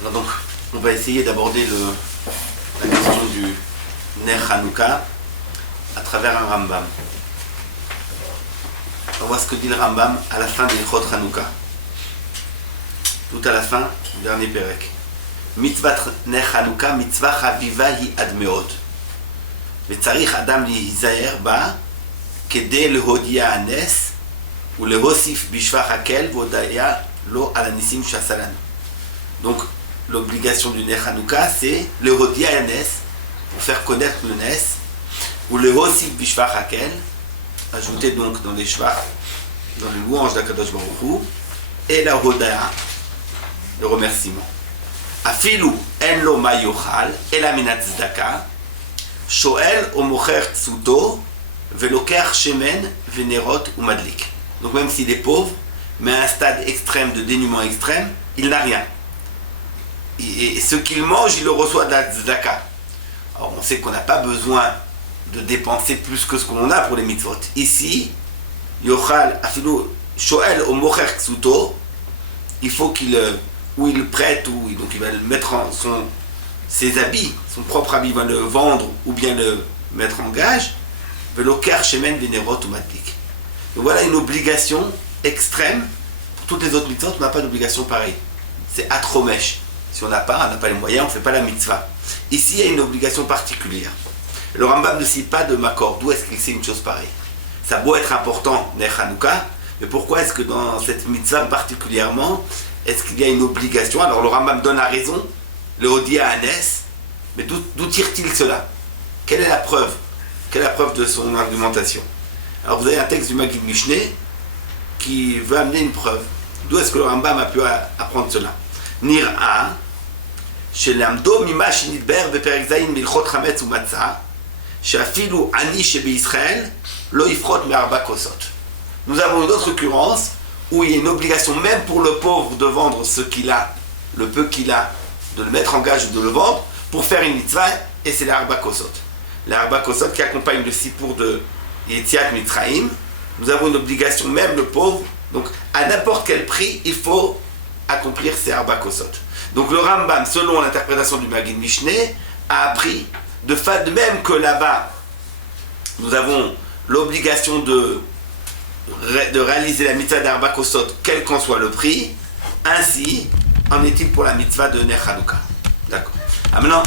Alors donc, on va essayer d'aborder la question du Ner Hanouka à travers un Rambam. On voit ce que dit le Rambam à la fin de l'Ilchot Hanouka. Tout à la fin du dernier Perek. Mitzvah Ner Hanouka, mitzvah chaviva hi ad meod. וצריך אדם להיזהר בה כדי להודיע הנס ולהוסיף בשבח הקל והודיה לו על הניסים שעשה לנו. Donc, l'obligation du Ner Hanouka, c'est le Hodia Nes, pour faire connaître le Nes, ou le Hosif Bishvach Hakel, ajouter donc dans les Shvach, dans les louanges d'Akadosh Baruch Hu, et la Hodaya, le remerciement. Afilu en lo ma yochal, et la minat tzedaka, shoel o mocher tsuto, veloker shemen, venerot ou madlik. Donc même s'il est pauvre, mais à un stade extrême de dénuement extrême, il n'a rien. Et ce qu'il mange, il le reçoit de la tzedaka. Alors on sait qu'on n'a pas besoin de dépenser plus que ce qu'on a pour les mitzvot. Ici, yochal afilu shoel o mocher tsuto, il faut qu'il ou il le prête, ou donc il va le mettre en ses habits, son propre habit, il va le vendre ou bien le mettre en gage. Veloker shemen venerot ou matlik. Donc voilà une obligation extrême. Pour toutes les autres mitzvot, on n'a pas d'obligation pareille. C'est atromesh. Si on n'a pas les moyens, on ne fait pas la mitzvah. Ici, il y a une obligation particulière. Le Rambam ne cite pas de Makor. D'où est-ce qu'il sait une chose pareille? Ça a beau être important, Ner Hanouka, mais pourquoi est-ce que dans cette mitzvah particulièrement, est-ce qu'il y a une obligation? Alors le Rambam donne la raison, le Hodia Anes, mais d'où tire-t-il cela? Quelle est la preuve? Quelle est la preuve de son argumentation? Alors vous avez un texte du Magid Mishneh qui veut amener une preuve. D'où est-ce que le Rambam a pu apprendre cela? Nir'a, shelamdo mima shenidber beperek zayin milchot chametz umatzah, sheafilu ani shebeIsraël lo yifrot me'arba kosot. Nous avons une autre occurrence où il y a une obligation même pour le pauvre de vendre ce qu'il a, le peu qu'il a, de le mettre en gage ou de le vendre pour faire une mitzvah, et c'est l'Arba Kosot. L'Arba Kosot qui accompagne le Sipour de Yetziat Mitzraïm. Nous avons une obligation, même le pauvre, donc à n'importe quel prix, il faut accomplir ces Arba Kosot. Donc le Rambam, selon l'interprétation du Magid Mishneh, a appris de même que là-bas, nous avons l'obligation de réaliser la mitzvah d'Arba Kosot, quel qu'en soit le prix. Ainsi en est-il pour la mitzvah de Ner Hanouka. D'accord. Maintenant,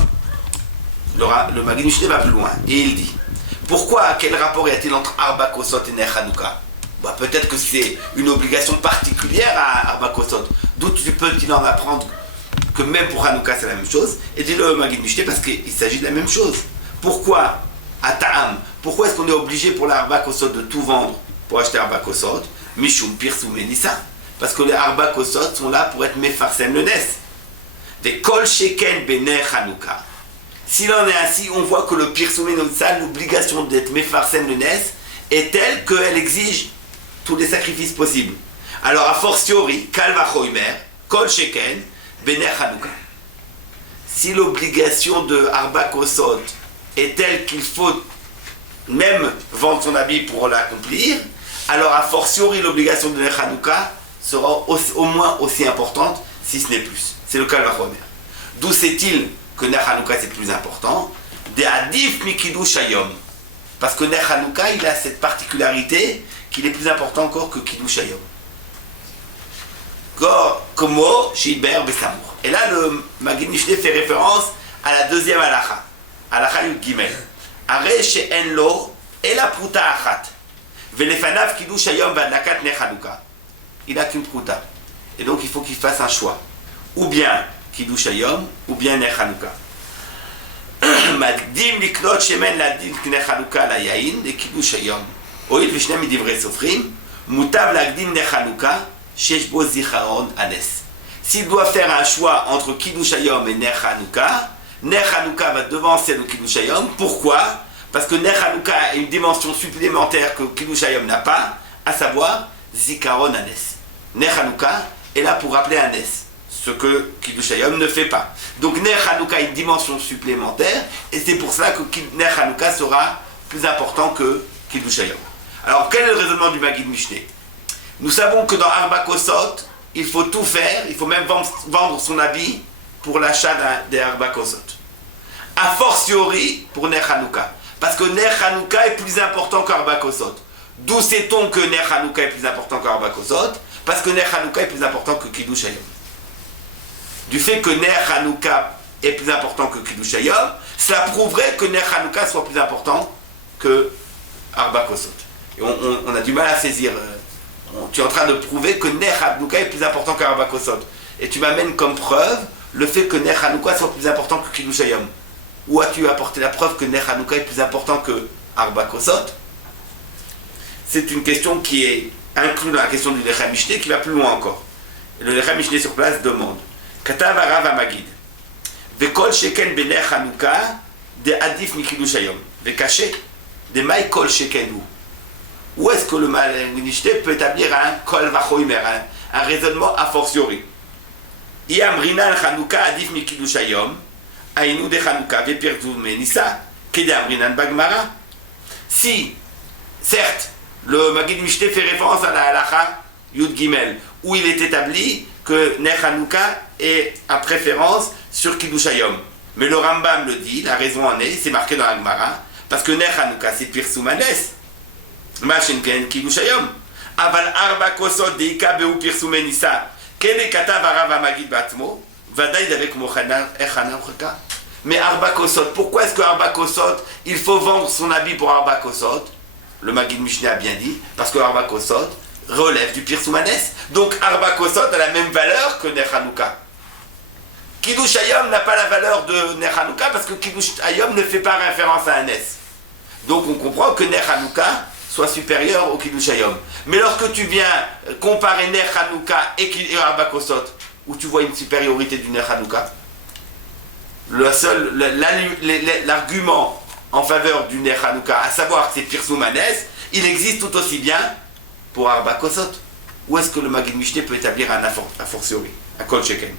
le Magid Mishneh va plus loin et il dit, pourquoi, quel rapport y a-t-il entre Arba Kosot et Ner Hanouka? Peut-être que c'est une obligation particulière à Arba Kosot. D'où peut-il en apprendre que même pour Hanouka c'est la même chose? Et dit le Magid Mishneh parce qu'il s'agit de la même chose. Pourquoi à Ta'am? Pourquoi est-ce qu'on est obligé pour l'Arba Kosot de tout vendre pour acheter Arba Kosot? Mishum Pirsum Elissa. Parce que les Arba Kosot sont là pour être Mefarsem le Nes. Des Kol Sheken Bener Hanouka. S'il en est ainsi, on voit que le Pirsum Elissa, l'obligation d'être Mefarsem le Nes, est telle qu'elle exige tous les sacrifices possibles. Alors, a fortiori, Kal Vachoymer, Kol Sheken Bener Hanouka. Si l'obligation de Arba Kosot est telle qu'il faut même vendre son habit pour l'accomplir, alors a fortiori l'obligation de Ner Hanouka sera au moins aussi importante, si ce n'est plus. C'est le cas de la première. D'où sait-il que Ner Hanouka c'est plus important? De Adif Mikidush Hayom. Parce que Ner Hanouka, il a cette particularité qu'il est plus important encore que Kiddush Hayom. Komo Shiber Besamour. Et là, le Magid Mishneh fait référence à la deuxième halakha. Halakha Yud Gimel. Are she'en lo ela pruta achat. Velefanav Kiddush Hayom v'adlakat Ner Hanouka. Il n'a qu'une pruta. Et donc il faut qu'il fasse un choix. Ou bien Kiddush Hayom, ou bien Ner Hanouka. Magdim liknot shemen ladin Ner Hanouka la yain, le Kiddush Hayom. Oil v'shnem midivrei sofrim, mutav lagdim Ner Hanouka, shesh bo zicharon anes. S'il doit faire un choix entre Kiddush Hayom et Ner Hanouka va devancer le Kiddush Hayom. Pourquoi? Parce que Ner Hanouka a une dimension supplémentaire que Kiddush Hayom n'a pas, à savoir Zikaron Anes. Ner Hanouka est là pour rappeler Anes, ce que Kiddush Hayom ne fait pas. Donc Ner Hanouka a une dimension supplémentaire, et c'est pour cela que Ner Hanouka sera plus important que Kiddush Hayom. Alors quel est le raisonnement du Magid Mishneh? Nous savons que dans Arba Kosot, il faut tout faire, il faut même vendre son habit pour l'achat des Arba Kosot. A fortiori pour Ner Hanouka. Parce que Ner Hanouka est plus important qu'Arba Kosot. D'où sait-on que Ner Hanouka est plus important qu'Arba Kosot? Parce que Ner Hanouka est plus important que Kiddush Hayom. Du fait que Ner Hanouka est plus important que Kiddush Hayom, cela prouverait que Ner Hanouka soit plus important que Arba Kosot. Et on a du mal à saisir. Tu es en train de prouver que Ner Hanouka est plus important qu'Arba Kosot. Et tu m'amènes comme preuve le fait que Ner Hanouka soit plus important que Kiddush Hayom. Où as-tu apporté la preuve que Ner Hanouka est plus important que Arba Kosot? C'est une question qui est inclue dans la question du Lechem Mishneh qui va plus loin encore. Et le Lechem Mishneh sur place demande Katav Arav Amagid Vekol Sheken Bener Hanouka de Adif Mikiddush Hayom Vekaché de Maï Kol Sheken où est-ce que le Mishneh peut établir un Kol Vachoimer, un raisonnement a fortiori? Iamrinan Hanouka Adif Mikiddush Hayom Aïnou de Hanouka Vepirzu Menissa Kede Amrinan Bagmara. Si, certes, le Magid Mishneh fait référence à la halacha Yud Gimel, où il est établi que Ner Hanouka est à préférence sur Kiddush Hayom. Mais le Rambam le dit, la raison en est, c'est marqué dans la Gemara, parce que Ner Hanouka c'est Pirsum Hanes, Mashen Ken Kiddush Hayom. Aval Arba Kosot Deika Beu Pirsum Nissa, Kene Katav Arav Magid Batmo, Vadaïd avec Mochanan Echanan Cheka. Mais Arba Kosot, pourquoi est-ce que Arba Kosot, il faut vendre son habit pour Arba Kosot? Le Magid Mishneh a bien dit, parce que Arba Kosot relève du Pirsum Hanes. Donc Arba Kosot a la même valeur que Ner Hanouka. Kiddush Hayom n'a pas la valeur de Ner Hanouka parce que Kiddush Hayom ne fait pas référence à Hanes. Donc on comprend que Ner Hanouka soit supérieur au Kiddush Hayom. Mais lorsque tu viens comparer Ner Hanouka et Arba Kosot, où tu vois une supériorité du Ner Hanouka, l'argument en faveur du Ner Hanouka, à savoir que c'est Pirsum Hanes, il existe tout aussi bien pour Arba Kosot. Où est-ce que le Magid Mishneh peut établir un a fortiori, un Kol Sheken?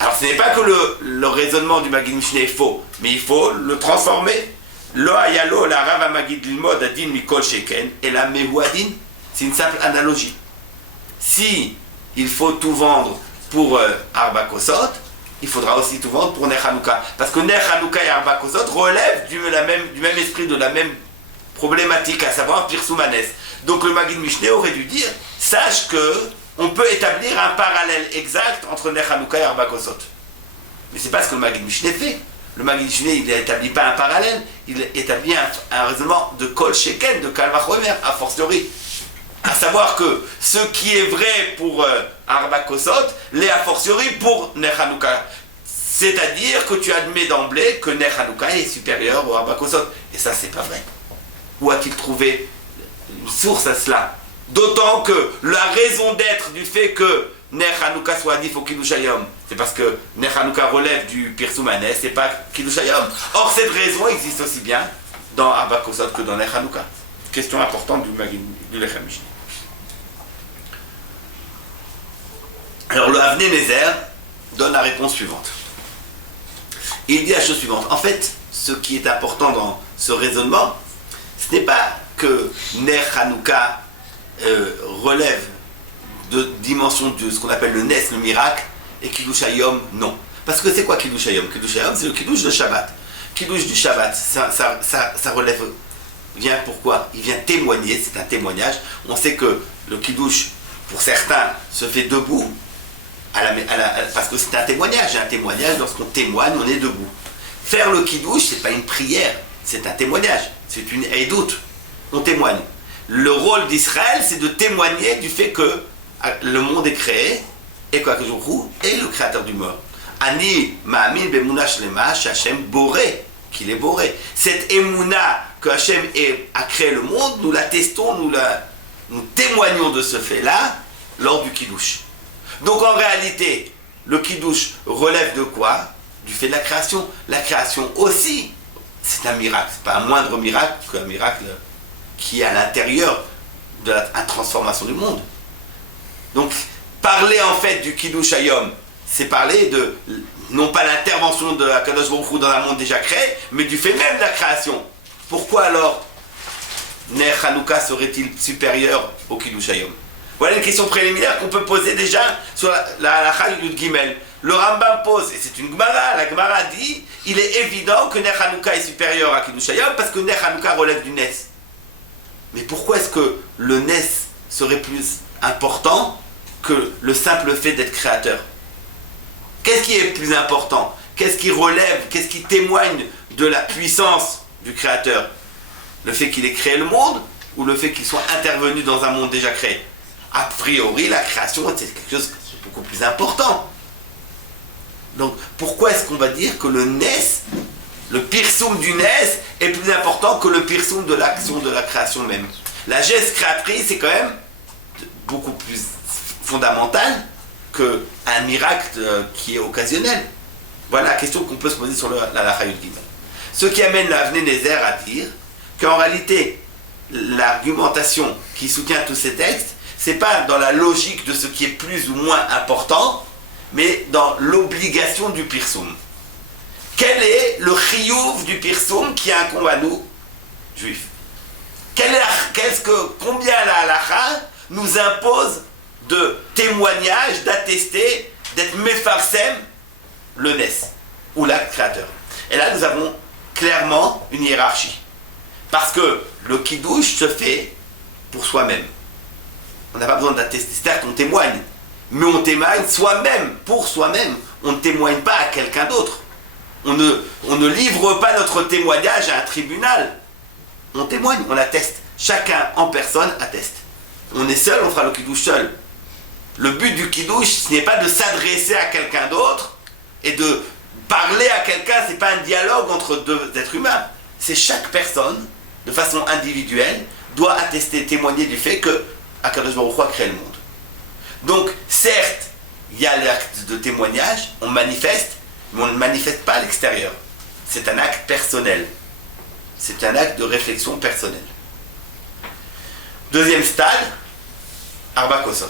Alors ce n'est pas que le raisonnement du Magid Mishneh est faux, mais il faut le transformer. Lo ayalo la Rav Magid Lilmod adin mi Kol Sheken et la mehu adin. C'est une simple analogie. Si il faut tout vendre pour Arba Kosot, il faudra aussi tout vendre pour Ner Hanouka. Parce que Ner Hanouka et Arba Kosot relèvent du même esprit, de la même problématique, à savoir Pirsum Hanes. Donc le Magid Mishneh aurait dû dire, sache que on peut établir un parallèle exact entre Ner Hanouka et Arba Kosot. Mais c'est pas ce que le Magid Mishneh fait. Le Magid Mishneh, il n'établit pas un parallèle, il établit un raisonnement de Kol Sheken, de Kal Vachomer, a fortiori. À savoir que ce qui est vrai pour Arba Kosot, l'est a fortiori pour Ner Hanouka. C'est-à-dire que tu admets d'emblée que Ner Hanouka est supérieur au Arba Kosot. Et ça, c'est pas vrai. Où a-t-il trouvé une source à cela? D'autant que la raison d'être du fait que Ner Hanouka soit adif au Kiddush Hayom, c'est parce que Ner Hanouka relève du Pirsum Hanes et pas Kiddush Hayom. Or, cette raison existe aussi bien dans Arba Kosot que dans Ner Hanouka. Question importante du Lechem Mishneh. Alors le Avnei Nezer donne la réponse suivante. Il dit la chose suivante. En fait, ce qui est important dans ce raisonnement, ce n'est pas que Ner Hanouka relève de dimension de ce qu'on appelle le Nes, le miracle, et Kiddush Hayom, non. Parce que c'est quoi Kiddush Hayom? Kiddush Hayom, c'est le Kiddush de Shabbat. Kiddush du Shabbat, ça relève, vient pourquoi? Il vient témoigner, c'est un témoignage. On sait que le Kiddush, pour certains, se fait debout, parce que c'est un témoignage. Un témoignage, lorsqu'on témoigne, on est debout. Faire le Kiddush, c'est pas une prière, c'est un témoignage. C'est une eidout. On témoigne. Le rôle d'Israël, c'est de témoigner du fait que le monde est créé, et quoi que je est le créateur du monde. Ani ma'amin be'emuna shlema sh'Hashem boré, qu'il est boré. Cette émouna que Hachem a créé le monde, nous l'attestons, nous témoignons de ce fait-là lors du Kiddush. Donc en réalité, le Kiddush relève de quoi? Du fait de la création. La création aussi, c'est un miracle. C'est pas un moindre miracle qu'un miracle qui est à l'intérieur de la transformation du monde. Donc, parler en fait du Kiddush Hayom, c'est parler de, non pas l'intervention de Akadosh Baruch Hu dans un monde déjà créé, mais du fait même de la création. Pourquoi alors Ner Hanouka serait-il supérieur au Kiddush Hayom? Voilà une question préliminaire qu'on peut poser déjà sur la halakha Yud Gimel. le Rambam pose, et c'est une Gemara, la Gemara dit, il est évident que Ner Hanouka est supérieur à Kiddush Hayom parce que Ner Hanouka relève du Nes. Mais pourquoi est-ce que le Nes serait plus important que le simple fait d'être créateur? Qu'est-ce qui est plus important? Qu'est-ce qui relève? Qu'est-ce qui témoigne de la puissance du créateur? Le fait qu'il ait créé le monde ou le fait qu'il soit intervenu dans un monde déjà créé? A priori, la création, c'est quelque chose de beaucoup plus important. Donc, pourquoi est-ce qu'on va dire que le Nes, le Pirsum du Nes, est plus important que le Pirsum de l'action de la création même? La geste créatrice est quand même beaucoup plus fondamentale qu'un miracle qui est occasionnel. Voilà la question qu'on peut se poser sur la Chayut Gimel. Ce qui amène la Avnei Nezer à dire qu'en réalité, l'argumentation qui soutient tous ces textes, c'est pas dans la logique de ce qui est plus ou moins important, mais dans l'obligation du Pirsum. Quel est le chiyuv du Pirsum qui incombe à nous, juifs? Combien la halacha nous impose de témoignages, d'attester, d'être mefarsem le Nes, ou l'acte créateur? Et là, nous avons clairement une hiérarchie. Parce que le kiddush se fait pour soi-même. On n'a pas besoin d'attester. Certes, on témoigne, mais on témoigne soi-même, pour soi-même. On ne témoigne pas à quelqu'un d'autre. On ne livre pas notre témoignage à un tribunal. On témoigne, on atteste. Chacun en personne atteste. On est seul, on fera le kiddush seul. Le but du kiddush, ce n'est pas de s'adresser à quelqu'un d'autre et de parler à quelqu'un, ce n'est pas un dialogue entre deux êtres humains. C'est chaque personne, de façon individuelle, doit attester, témoigner du fait que Akadosh Baruch Hu a créé le monde. Donc, certes, il y a l'acte de témoignage, on manifeste, mais on ne manifeste pas à l'extérieur. C'est un acte personnel. C'est un acte de réflexion personnelle. Deuxième stade, Arba Kosot.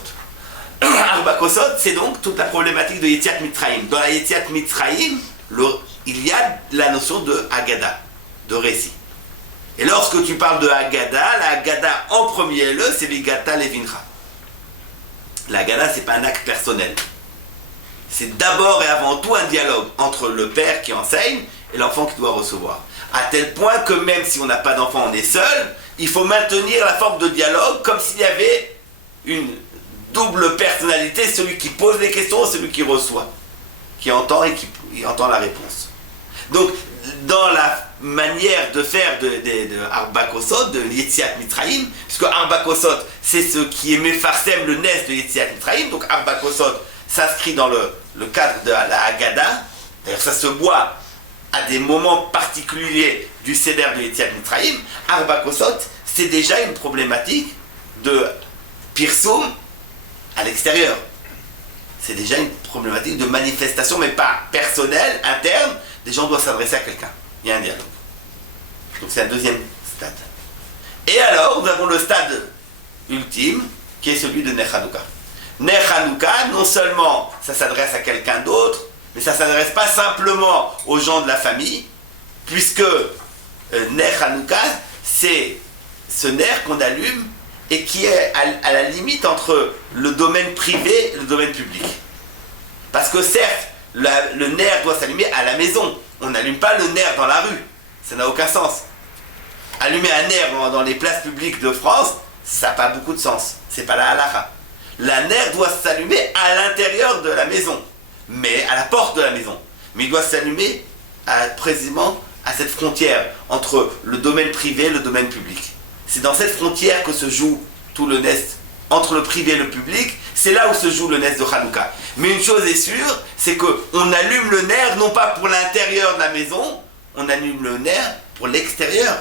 Arba Kosot, c'est donc toute la problématique de Yetziat Mitzrayim. Dans la Yetziat Mitzrayim, il y a la notion de Haggadah, de récit. Et lorsque tu parles de Haggadah, la Haggadah en premier lieu, c'est l'Igata Levincha. La Haggadah, ce n'est pas un acte personnel. C'est d'abord et avant tout un dialogue entre le père qui enseigne et l'enfant qui doit recevoir. À tel point que même si on n'a pas d'enfant, on est seul, il faut maintenir la forme de dialogue comme s'il y avait une double personnalité, celui qui pose les questions, celui qui reçoit, qui entend et qui entend la réponse. Donc, dans la manière de faire de Arba Kosot, de Yetziat Mitzrayim, puisque Arba Kosot, c'est ce qui est Mefarsem, le Nes de Yetziat Mitzrayim, donc Arba Kosot s'inscrit dans le cadre de la Haggadah, d'ailleurs ça se boit à des moments particuliers du Seder de Yetziat Mitzrayim. Arba Kosot, c'est déjà une problématique de Pirsum à l'extérieur. C'est déjà une problématique de manifestation, mais pas personnelle, interne. Des gens doivent s'adresser à quelqu'un. Il y a un dialogue. Donc c'est un deuxième stade. Et alors, nous avons le stade ultime, qui est celui de Ner Hanouka. Ner Hanouka, non seulement ça s'adresse à quelqu'un d'autre, mais ça ne s'adresse pas simplement aux gens de la famille, puisque Ner Hanouka, c'est ce ner qu'on allume et qui est à la limite entre le domaine privé et le domaine public. Parce que certes, le ner doit s'allumer à la maison. On n'allume pas le ner dans la rue. Ça n'a aucun sens. Allumer un ner dans les places publiques de France, ça n'a pas beaucoup de sens. C'est pas la halakha. La ner doit s'allumer à l'intérieur de la maison, mais à la porte de la maison. Mais il doit s'allumer précisément à cette frontière entre le domaine privé et le domaine public. C'est dans cette frontière que se joue tout le nest, entre le privé et le public. C'est là où se joue le nest de Hanouka. Mais une chose est sûre, c'est qu'on allume le ner non pas pour l'intérieur de la maison, on allume le ner pour l'extérieur,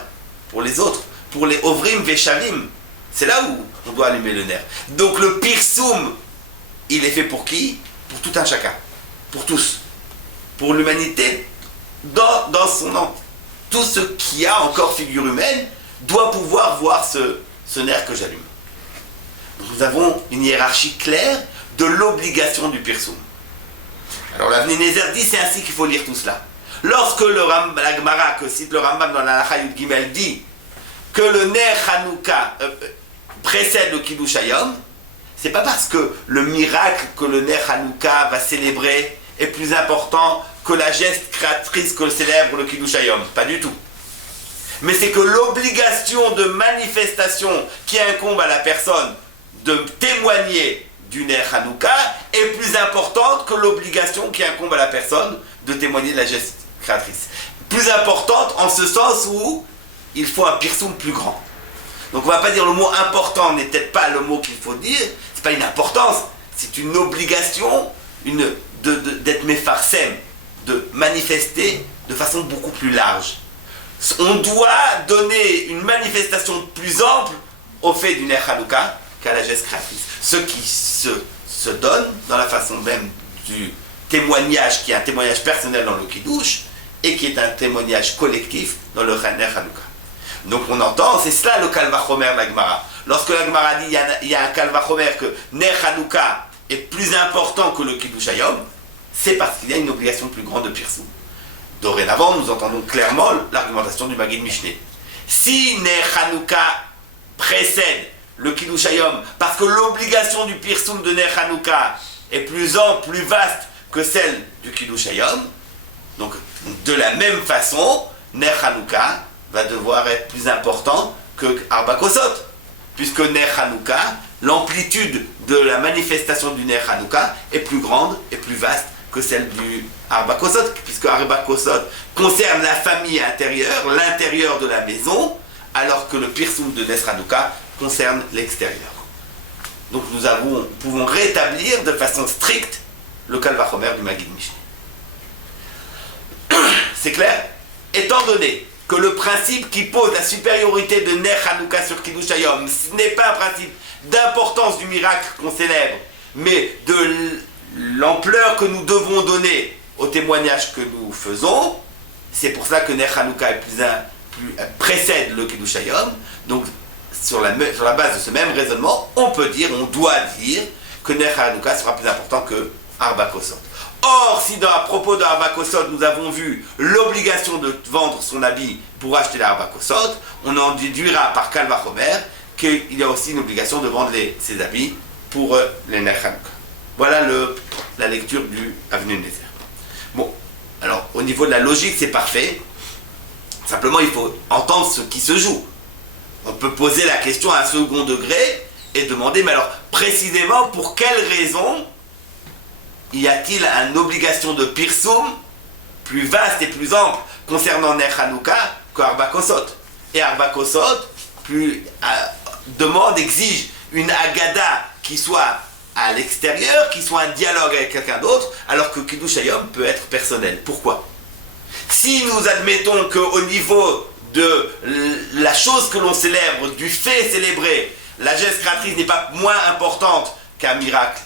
pour les autres, pour les ovrim veshavim. C'est là où on doit allumer le ner. Donc le pirsum, il est fait pour qui? Pour tout un chacun, pour tous, pour l'humanité dans son nom. Tout ce qui a encore figure humaine doit pouvoir voir ce nerf que j'allume. Nous avons une hiérarchie claire de l'obligation du pirsum. Alors l'Avnei Nezer dit, c'est ainsi qu'il faut lire tout cela. Lorsque la Gemara, que cite le Rambam dans la Chayut Gimel, dit que le ner Hanouka précède le Kiddush Hayom, c'est pas parce que le miracle que le ner Hanouka va célébrer est plus important que la geste créatrice que célèbre le Kiddush Hayom. Pas du tout. Mais c'est que l'obligation de manifestation qui incombe à la personne de témoigner du Ner Hanouka est plus importante que l'obligation qui incombe à la personne de témoigner de la geste créatrice. Plus importante en ce sens où il faut un pirsum plus grand. Donc on ne va pas dire le mot important n'est peut-être pas le mot qu'il faut dire, c'est pas une importance, c'est une obligation d'être mefarsem, de manifester de façon beaucoup plus large. On doit donner une manifestation plus ample au fait du Ner Hanouka qu'à la geste créatrice. Ce qui se donne dans la façon même du témoignage, qui est un témoignage personnel dans le Kiddush, et qui est un témoignage collectif dans le Ner Hanouka. Donc on entend, c'est cela le Kal Vachomer de la Gemara. Lorsque la Gemara dit il y a un Kal Vachomer que Ner Hanouka est plus important que le Kiddush Hayom, c'est parce qu'il y a une obligation plus grande de Pirsou. Dorénavant, nous entendons clairement l'argumentation du Maggid Mishneh. Si Ner Hanouka précède le Kiddush Hayom, parce que l'obligation du Pirsum de Ner Hanouka est plus ample, plus vaste que celle du Kiddush Hayom, donc de la même façon, Ner Hanouka va devoir être plus important que Arba Kosot, puisque Ner Hanouka, l'amplitude de la manifestation du Ner Hanouka est plus grande et plus vaste que celle du Arba Kosot, puisque Arba Kosot concerne la famille intérieure, l'intérieur de la maison, alors que le Pirsum de Ner Hanouka concerne l'extérieur. Donc nous pouvons rétablir de façon stricte le Kal Vachomer du Maggid Mishneh. C'est clair? Étant donné que le principe qui pose la supériorité de Ner Hanouka sur Kiddush Hayom, ce n'est pas un principe d'importance du miracle qu'on célèbre, mais de l'ampleur que nous devons donner au témoignage que nous faisons, c'est pour ça que Ner Hanouka précède le Kiddush Hayom. Donc sur la base de ce même raisonnement, on doit dire que Ner Hanouka sera plus important que Arba Kosot. Or, si à propos de Arba Kosot, nous avons vu l'obligation de vendre son habit pour acheter l'Arba Kosot, on en déduira par Kal Vachomer qu'il y a aussi une obligation de vendre ses habits pour les Ner Hanouka. Voilà la lecture du Avnei Nezer. Bon, alors au niveau de la logique, c'est parfait. Simplement, il faut entendre ce qui se joue. On peut poser la question à un second degré et demander, mais alors précisément pour quelle raison y a-t-il une obligation de Pirsum plus vaste et plus ample concernant Ner Hanouka qu'Arba Kosot? Et Arba Kosot exige une Agada qui soit à l'extérieur, qui soit un dialogue avec quelqu'un d'autre, alors que Kiddush Hayom peut être personnel. Pourquoi? Si nous admettons qu'au niveau de la chose que l'on célèbre, du fait célébré, la geste créatrice n'est pas moins importante qu'un miracle,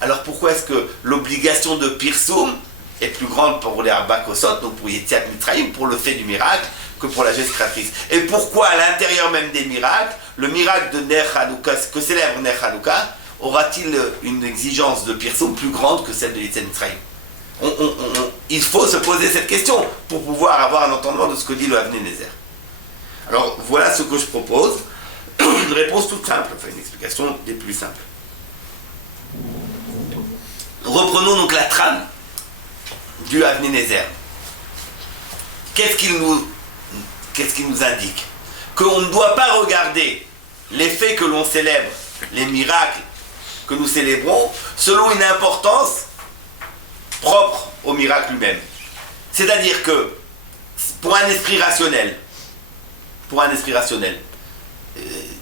alors pourquoi est-ce que l'obligation de Pirsum est plus grande pour les Arba Kosot, donc pour Yetziat Mitzrayim, pour le fait du miracle, que pour la geste créatrice? Et pourquoi à l'intérieur même des miracles, le miracle de Ner Hanouka, que célèbre Ner Hanouka, aura-t-il une exigence de Pirsum plus grande que celle de Yetziat Mitzrayim? Il faut se poser cette question pour pouvoir avoir un entendement de ce que dit le Avnei Nezer. Alors voilà ce que je propose, une réponse toute simple, enfin une explication des plus simples. Reprenons donc la trame du Avnei Nezer. Qu'est-ce qu'il nous indique? Qu'on ne doit pas regarder les faits que l'on célèbre, les miracles que nous célébrons, selon une importance propre au miracle lui-même. C'est-à-dire que, pour un esprit rationnel,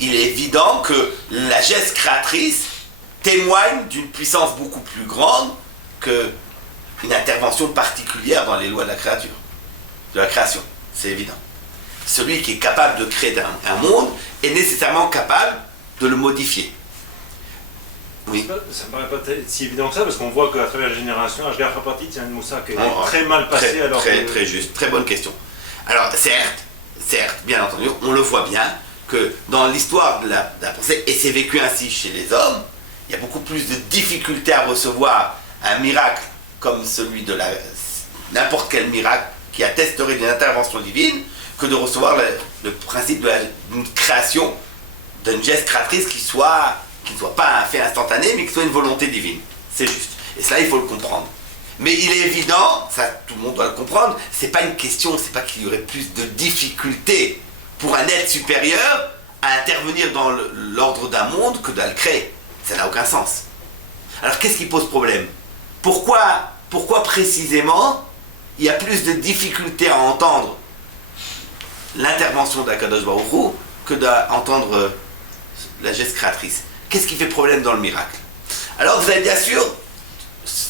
il est évident que la geste créatrice témoigne d'une puissance beaucoup plus grande qu'une intervention particulière dans les lois de la création. C'est évident. Celui qui est capable de créer un monde est nécessairement capable de le modifier. Oui. Ça ne paraît pas si évident que ça, parce qu'on voit qu'à travers la génération, Ashgar Hapatit, c'est un moussa qui est très mal passé. Très juste, très bonne question. Alors, certes, bien entendu, on le voit bien que dans l'histoire de la pensée, et c'est vécu ainsi chez les hommes, il y a beaucoup plus de difficultés à recevoir un miracle comme celui de n'importe quel miracle qui attesterait d'une intervention divine que de recevoir le principe d'une création, d'une geste créatrice qui ne soit pas un fait instantané, mais qui soit une volonté divine. C'est juste. Et cela, il faut le comprendre. Mais il est évident, ça tout le monde doit le comprendre, c'est pas une question, c'est pas qu'il y aurait plus de difficultés pour un être supérieur à intervenir dans l'ordre d'un monde que de le créer. Ça n'a aucun sens. Alors qu'est-ce qui pose problème? Pourquoi précisément il y a plus de difficultés à entendre l'intervention d'Akadosh Baruch Hu que d'entendre la geste créatrice? Qu'est-ce qui fait problème dans le miracle? Alors vous avez bien sûr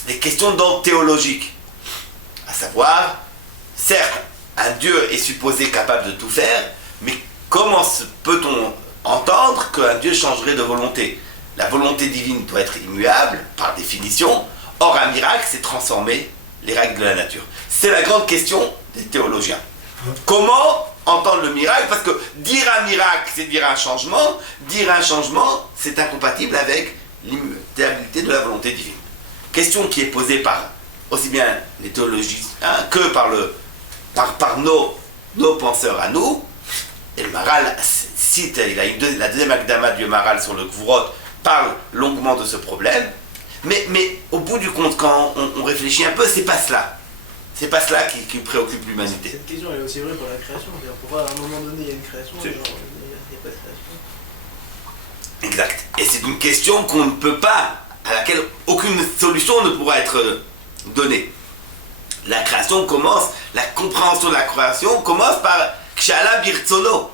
des questions d'ordre théologique, à savoir, certes, un Dieu est supposé capable de tout faire, mais comment peut-on entendre qu'un Dieu changerait de volonté? La volonté divine doit être immuable, par définition. Or, un miracle, c'est transformer les règles de la nature. C'est la grande question des théologiens. Comment entendre le miracle? Parce que dire un miracle, c'est dire un changement. Dire un changement, c'est incompatible avec l'immutabilité de la volonté divine. Question qui est posée par aussi bien les théologiens que par nos penseurs à nous. Et le Maharal cite, la deuxième Akdama du Maharal sur le Gvurot parle longuement de ce problème. Mais au bout du compte, quand on réfléchit un peu, c'est pas cela. C'est pas cela qui préoccupe l'humanité. Cette question elle est aussi vraie pour la création. Pourquoi à un moment donné il y a une création et il n'y a pas de création? Exact. Et c'est une question qu'on ne peut pas, à laquelle aucune solution ne pourra être donnée. La création commence, la compréhension de la création commence par Kshala Birtsono.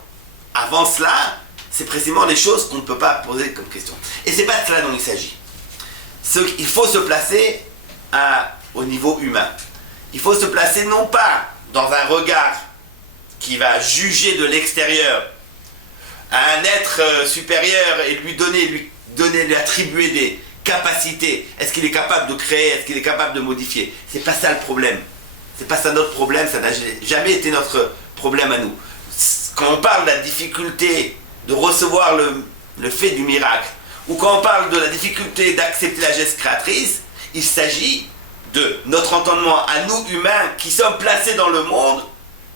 Avant cela, c'est précisément les choses qu'on ne peut pas poser comme question. Et c'est pas de cela dont il s'agit. Il faut se placer au niveau humain. Il faut se placer non pas dans un regard qui va juger de l'extérieur à un être supérieur et lui attribuer des capacités. Est-ce qu'il est capable de créer? Est-ce qu'il est capable de modifier? C'est pas ça le problème. C'est pas ça notre problème. Ça n'a jamais été notre problème à nous. Quand on parle de la difficulté de recevoir le fait du miracle, ou quand on parle de la difficulté d'accepter la geste créatrice, il s'agit de notre entendement à nous humains qui sommes placés dans le monde,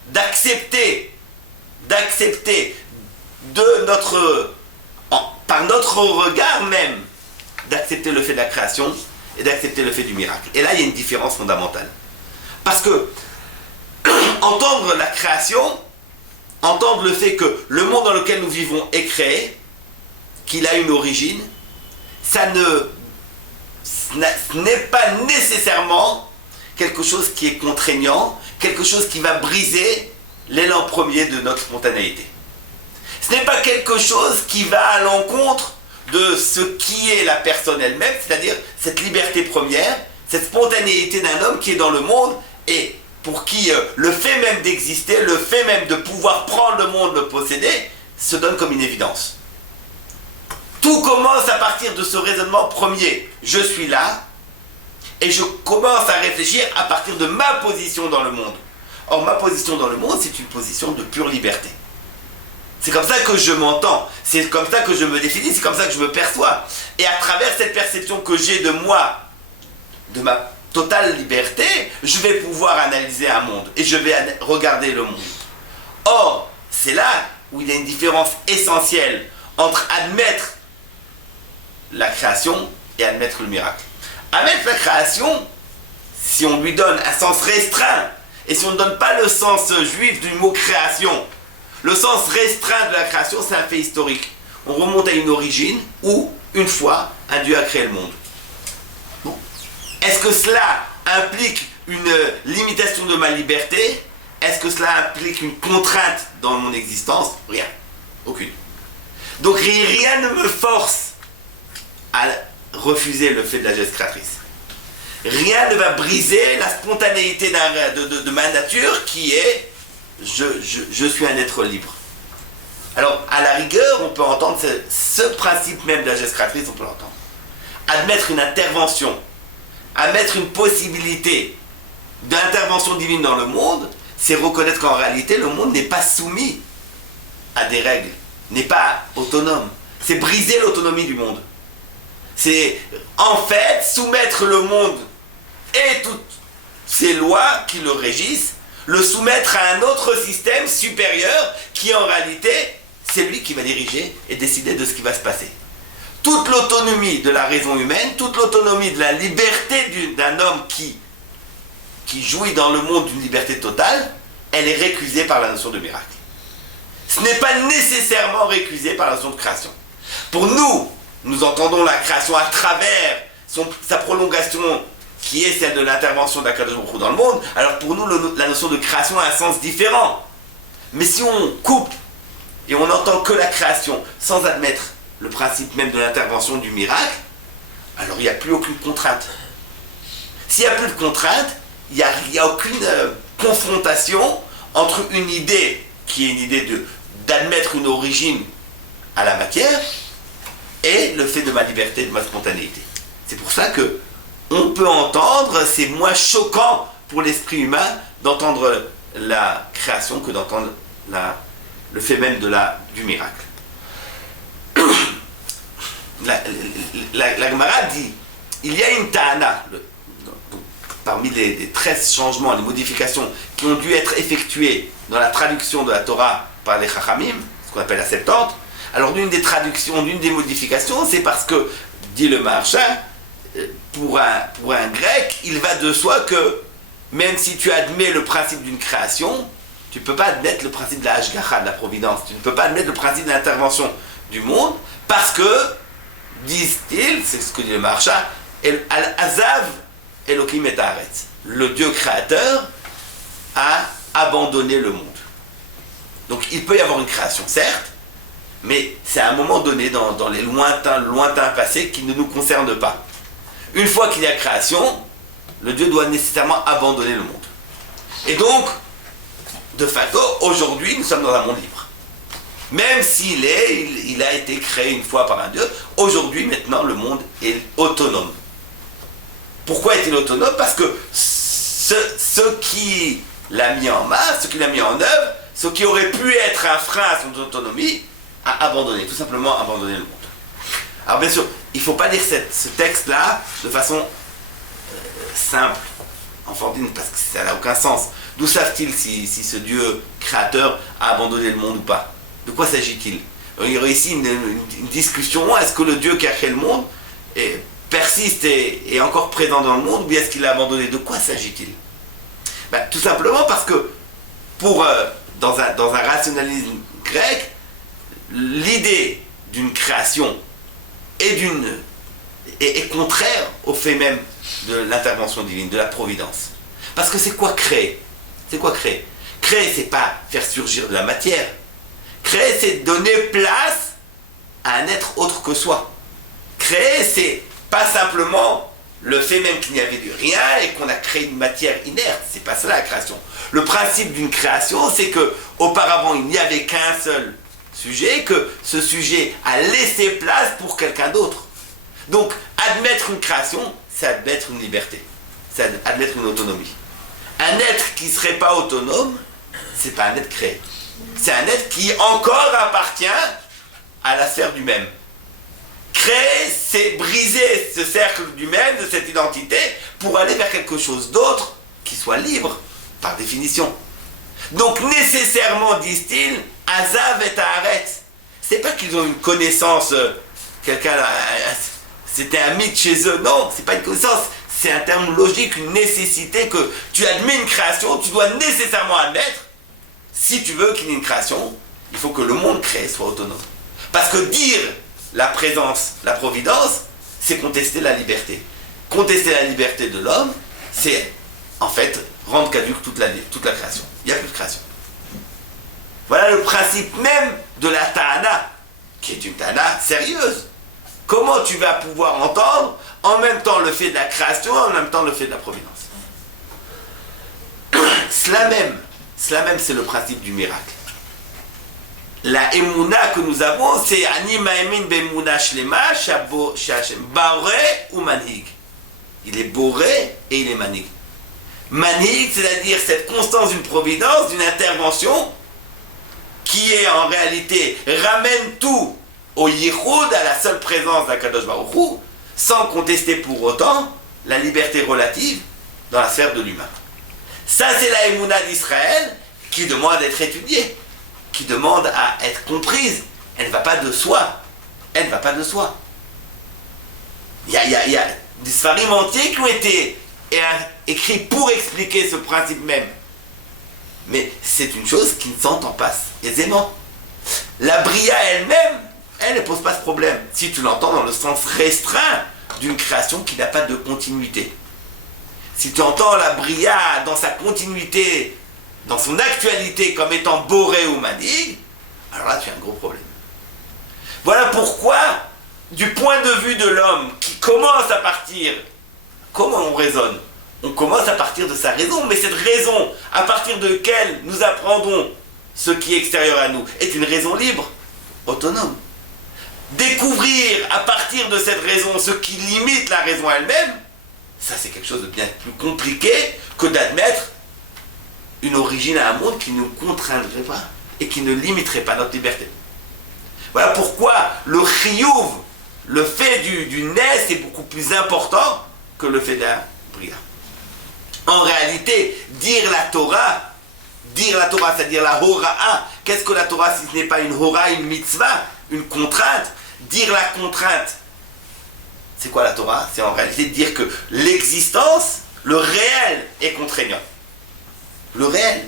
d'accepter par notre regard même, d'accepter le fait de la création et d'accepter le fait du miracle. Et là, il y a une différence fondamentale. Parce que entendre la création, entendre le fait que le monde dans lequel nous vivons est créé, qu'il a une origine, ça n'est pas nécessairement quelque chose qui est contraignant, quelque chose qui va briser l'élan premier de notre spontanéité. Ce n'est pas quelque chose qui va à l'encontre de ce qui est la personne elle-même, c'est-à-dire cette liberté première, cette spontanéité d'un homme qui est dans le monde et pour qui le fait même d'exister, le fait même de pouvoir prendre le monde, le posséder, se donne comme une évidence. Tout commence à partir de ce raisonnement premier. Je suis là et je commence à réfléchir à partir de ma position dans le monde. Or, ma position dans le monde, c'est une position de pure liberté. C'est comme ça que je m'entends, c'est comme ça que je me définis, c'est comme ça que je me perçois. Et à travers cette perception que j'ai de moi, de ma totale liberté, je vais pouvoir analyser un monde et je vais regarder le monde. Or, c'est là où il y a une différence essentielle entre admettre la création et admettre le miracle. Admettre la création, si on lui donne un sens restreint, et si on ne donne pas le sens juif du mot création, le sens restreint de la création, c'est un fait historique. On remonte à une origine où, une fois, un Dieu a créé le monde. Bon. Est-ce que cela implique une limitation de ma liberté? Est-ce que cela implique une contrainte dans mon existence? Rien. Aucune. Donc rien ne me force à refuser le fait de la geste créatrice. Rien ne va briser la spontanéité de ma nature qui est je suis un être libre. Alors, à la rigueur, on peut entendre ce principe même de la geste créatrice, on peut l'entendre. Admettre une intervention, admettre une possibilité d'intervention divine dans le monde, c'est reconnaître qu'en réalité, le monde n'est pas soumis à des règles, n'est pas autonome. C'est briser l'autonomie du monde. C'est, en fait, soumettre le monde et toutes ces lois qui le régissent, le soumettre à un autre système supérieur qui, en réalité, c'est lui qui va diriger et décider de ce qui va se passer. Toute l'autonomie de la raison humaine, toute l'autonomie de la liberté d'un homme qui qui jouit dans le monde d'une liberté totale, elle est récusée par la notion de miracle. Ce n'est pas nécessairement récusé par la notion de création. Pour nous, nous entendons la création à travers sa prolongation qui est celle de l'intervention d'Akadosh Baruch Hu dans le monde. Alors pour nous, la notion de création a un sens différent. Mais si on coupe et on n'entend que la création sans admettre le principe même de l'intervention du miracle, alors il n'y a plus aucune contrainte. S'il n'y a plus de contrainte, il n'y a aucune confrontation entre une idée qui est une idée d'admettre une origine à la matière et le fait de ma liberté, de ma spontanéité. C'est pour ça que on peut entendre, c'est moins choquant pour l'esprit humain d'entendre la création que d'entendre le fait même du miracle. La Gemara dit, il y a une ta'ana, parmi les 13 changements, les modifications qui ont dû être effectuées dans la traduction de la Torah par les Chachamim, ce qu'on appelle la Septante. Alors l'une des traductions, l'une des modifications, c'est parce que, dit le Maharsha, pour un grec, il va de soi que même si tu admets le principe d'une création, tu ne peux pas admettre le principe de la Hashgacha, de la providence, tu ne peux pas admettre le principe de l'intervention du monde, parce que, disent-ils, c'est ce que dit le Maharsha, Al-Azav Elohim et Haaretz, le Dieu créateur a abandonné le monde. Donc il peut y avoir une création, certes, mais c'est à un moment donné, dans les lointains passés, qui ne nous concerne pas. Une fois qu'il y a création, le Dieu doit nécessairement abandonner le monde. Et donc, de facto, aujourd'hui, nous sommes dans un monde libre. Même il a été créé une fois par un Dieu, aujourd'hui, maintenant, le monde est autonome. Pourquoi est-il autonome? Parce que ce qui l'a mis en masse, ce qui l'a mis en œuvre, ce qui aurait pu être un frein à son autonomie, a abandonné, tout simplement abandonné le monde. Alors bien sûr, il ne faut pas lire ce texte-là de façon simple, enfantine, parce que ça n'a aucun sens. D'où savent-ils si ce Dieu créateur a abandonné le monde ou pas? De quoi s'agit-il? Il y aurait ici une discussion, est-ce que le Dieu qui a créé le monde persiste et est encore présent dans le monde, ou bien est-ce qu'il l'a abandonné? De quoi s'agit-il? Tout simplement parce que dans un rationalisme grec, l'idée d'une création est contraire au fait même de l'intervention divine, de la providence. Parce que c'est quoi créer? C'est quoi créer? Créer, c'est pas faire surgir de la matière. Créer, c'est donner place à un être autre que soi. Créer, c'est pas simplement le fait même qu'il n'y avait de rien et qu'on a créé une matière inerte. C'est pas cela la création. Le principe d'une création, c'est que auparavant il n'y avait qu'un seul sujet, que ce sujet a laissé place pour quelqu'un d'autre. Donc, admettre une création, c'est admettre une liberté, c'est admettre une autonomie. Un être qui ne serait pas autonome, c'est pas un être créé. C'est un être qui encore appartient à la sphère du même. Créer, c'est briser ce cercle du même, de cette identité, pour aller vers quelque chose d'autre qui soit libre, par définition. Donc, nécessairement, disent-ils, Azav et Haaretz. C'est pas qu'ils ont une connaissance, c'était un mythe chez eux, non, c'est pas une connaissance, c'est un terme logique, une nécessité que tu admets une création, tu dois nécessairement admettre, si tu veux qu'il y ait une création, il faut que le monde créé soit autonome. Parce que dire la présence, la providence, c'est contester la liberté. Contester la liberté de l'homme, c'est en fait rendre caduque toute la création. Il n'y a plus de création. Voilà le principe même de la ta'ana, qui est une ta'ana sérieuse. Comment tu vas pouvoir entendre en même temps le fait de la création, en même temps le fait de la providence? Cela même, c'est le principe du miracle. La émouna que nous avons, c'est Ani ma'emin be'emouna shlema sh'Hashem boré ou manhig. Il est boré et il est manhig. Manhig, c'est-à-dire cette constance d'une providence, d'une intervention, qui est en réalité, ramène tout au yichud, à la seule présence d'Akadosh Baruch Hu, sans contester pour autant la liberté relative dans la sphère de l'humain. Ça, c'est la émouna d'Israël qui demande à être étudiée, qui demande à être comprise. Elle ne va pas de soi. Elle ne va pas de soi. Il y a des sfarim entiers qui ont été écrit pour expliquer ce principe même. Mais c'est une chose qui ne s'entend pas aisément. La Bria elle-même, elle ne pose pas ce problème, si tu l'entends dans le sens restreint d'une création qui n'a pas de continuité. Si tu entends la Bria dans sa continuité, dans son actualité comme étant Boré ou Manig, alors là tu as un gros problème. Voilà pourquoi, du point de vue de l'homme qui commence à partir, comment on raisonne? On commence à partir de sa raison, mais cette raison, à partir de laquelle nous apprendons ce qui est extérieur à nous, est une raison libre, autonome. Découvrir à partir de cette raison ce qui limite la raison elle-même, ça c'est quelque chose de bien plus compliqué que d'admettre une origine à un monde qui ne nous contraindrait pas et qui ne limiterait pas notre liberté. Voilà pourquoi le chiyuv, le fait du nes est beaucoup plus important que le fait d'un bria. En réalité, dire la Torah, c'est-à-dire la hora'a, qu'est-ce que la Torah si ce n'est pas une hora, une mitzvah, une contrainte? Dire la contrainte, c'est quoi la Torah? C'est en réalité dire que l'existence, le réel est contraignant. Le réel,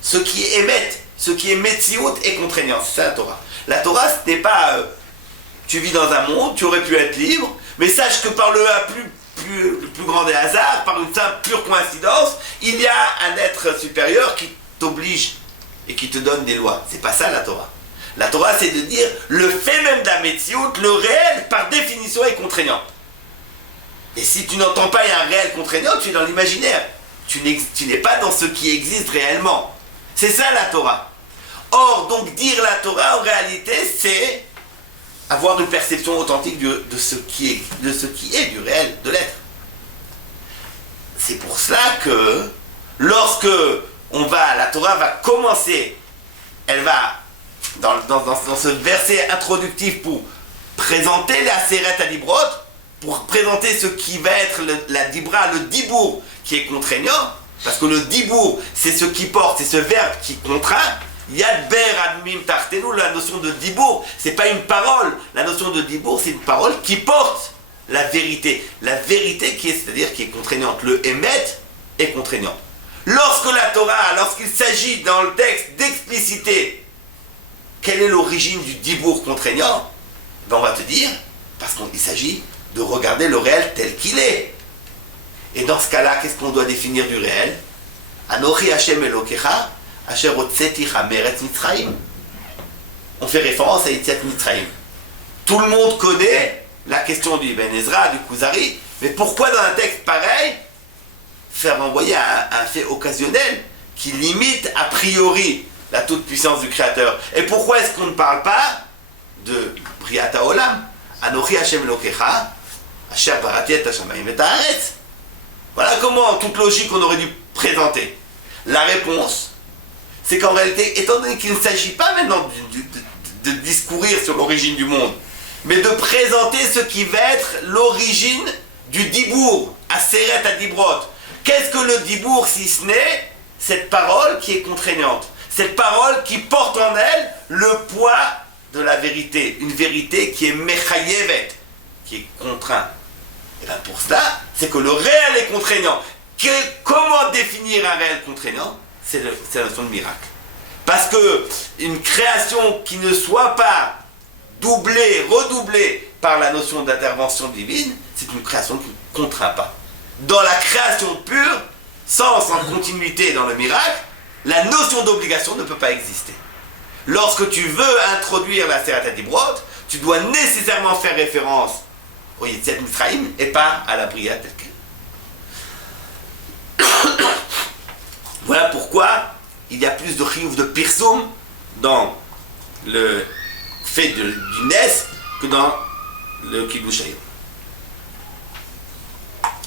ce qui est émet, ce qui est metziut est contraignant, c'est ça la Torah. La Torah, ce n'est pas tu vis dans un monde, tu aurais pu être libre, mais sache que par le plus grand des hasards, par une simple pure coïncidence, il y a un être supérieur qui t'oblige et qui te donne des lois. C'est pas ça la Torah. La Torah, c'est de dire le fait même d'un metziut, le réel, par définition, est contraignant. Et si tu n'entends pas un réel contraignant, tu es dans l'imaginaire. Tu n'es pas dans ce qui existe réellement. C'est ça la Torah. Or, donc, dire la Torah, en réalité, c'est avoir une perception authentique de ce qui est du réel, de l'être. C'est pour cela que, lorsque la Torah va commencer, elle va, dans ce verset introductif pour présenter la Seret Adibrot, pour présenter ce qui va être la Dibra, le Dibour, qui est contraignant, parce que le Dibour, c'est ce qui porte, c'est ce verbe qui contraint. Yad ber admim tartenu, la notion de Dibour, c'est pas une parole. La notion de Dibour, c'est une parole qui porte la vérité. La vérité c'est-à-dire qui est contraignante. Le Emet est contraignant. Lorsque la Torah, lorsqu'il s'agit dans le texte d'expliciter quelle est l'origine du Dibour contraignant, ben on va te dire, parce qu'il s'agit de regarder le réel tel qu'il est. Et dans ce cas-là, qu'est-ce qu'on doit définir du réel? Anochi Hashem Elokecha, Asher Hotzeticha Meretz Mitzrayim. On fait référence à Yetziat Mitzrayim. Tout le monde connaît la question du Ben Ezra, du Kuzari, mais pourquoi dans un texte pareil faire renvoyer à un fait occasionnel qui limite a priori la toute-puissance du Créateur? Et pourquoi est-ce qu'on ne parle pas de Briat HaOlam? Anochi Hashem Elokecha, Asher Barati et Hashamayim et Haaretz. Voilà comment, en toute logique, on aurait dû présenter. La réponse, c'est qu'en réalité, étant donné qu'il ne s'agit pas maintenant de discourir sur l'origine du monde, mais de présenter ce qui va être l'origine du Dibour, à Seret Adibrot. Qu'est-ce que le Dibour, si ce n'est cette parole qui est contraignante, cette parole qui porte en elle le poids de la vérité, une vérité qui est mechayevet, qui est contrainte. Et bien pour cela, c'est que le réel est contraignant. Comment définir un réel contraignant? C'est la notion de miracle. Parce que une création qui ne soit pas doublée, redoublée par la notion d'intervention divine, c'est une création qui ne contraint pas. Dans la création pure, sans continuité dans le miracle, la notion d'obligation ne peut pas exister. Lorsque tu veux introduire la Seret Adibrot, tu dois nécessairement faire référence au Yetziat Mitzrayim et pas à la Bria telle qu'elle. Voilà pourquoi il y a plus de chiyuv de pirsum dans le fait du nes que dans le kiddush hayom.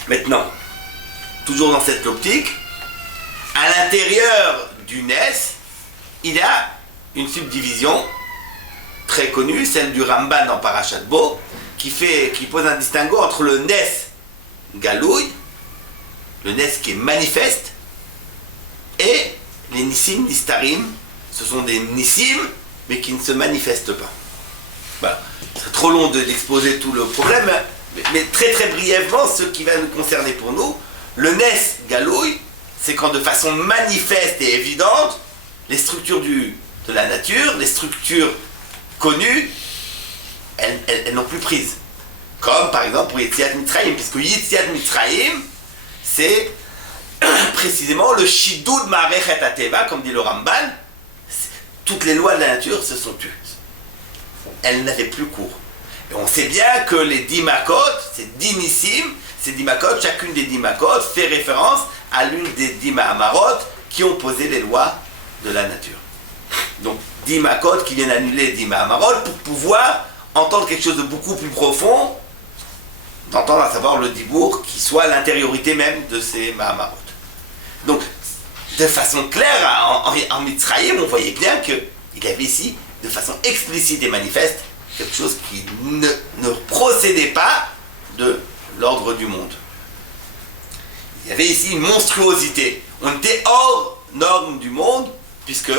Maintenant, toujours dans cette optique, à l'intérieur du nes, il y a une subdivision très connue, celle du Ramban dans Parashat Bo, qui pose un distinguo entre le nes galouï, le nes qui est manifeste, et les nissim nistarim. Ce sont des nissim, mais qui ne se manifestent pas. Voilà. C'est trop long d'exposer tout le problème, mais très très brièvement, ce qui va nous concerner pour nous, Le Nes Galouille, c'est quand de façon manifeste et évidente, les structures de la nature, les structures connues, elles n'ont plus prise. Comme par exemple pour Yetziat Mitzrayim, puisque Yetziat Mitzrayim, c'est précisément le Shidud Ma'arechet HaTeva, comme dit le Ramban. Toutes les lois de la nature se sont tues. Elles n'avaient plus cours. Et on sait bien que les 10 makot, c'est 10 nissim, ces 10 makot, chacune des 10 makot fait référence à l'une des 10 mahamarot qui ont posé les lois de la nature. Donc 10 makot qui viennent annuler les 10 mahamarot pour pouvoir entendre quelque chose de beaucoup plus profond, d'entendre à savoir le dibour qui soit l'intériorité même de ces mahamarot. Donc de façon claire, en Mitzrayim, on voyait bien qu'il y avait ici, de façon explicite et manifeste, quelque chose qui ne procédait pas de l'ordre du monde. Il y avait ici une monstruosité. On était hors norme du monde, puisque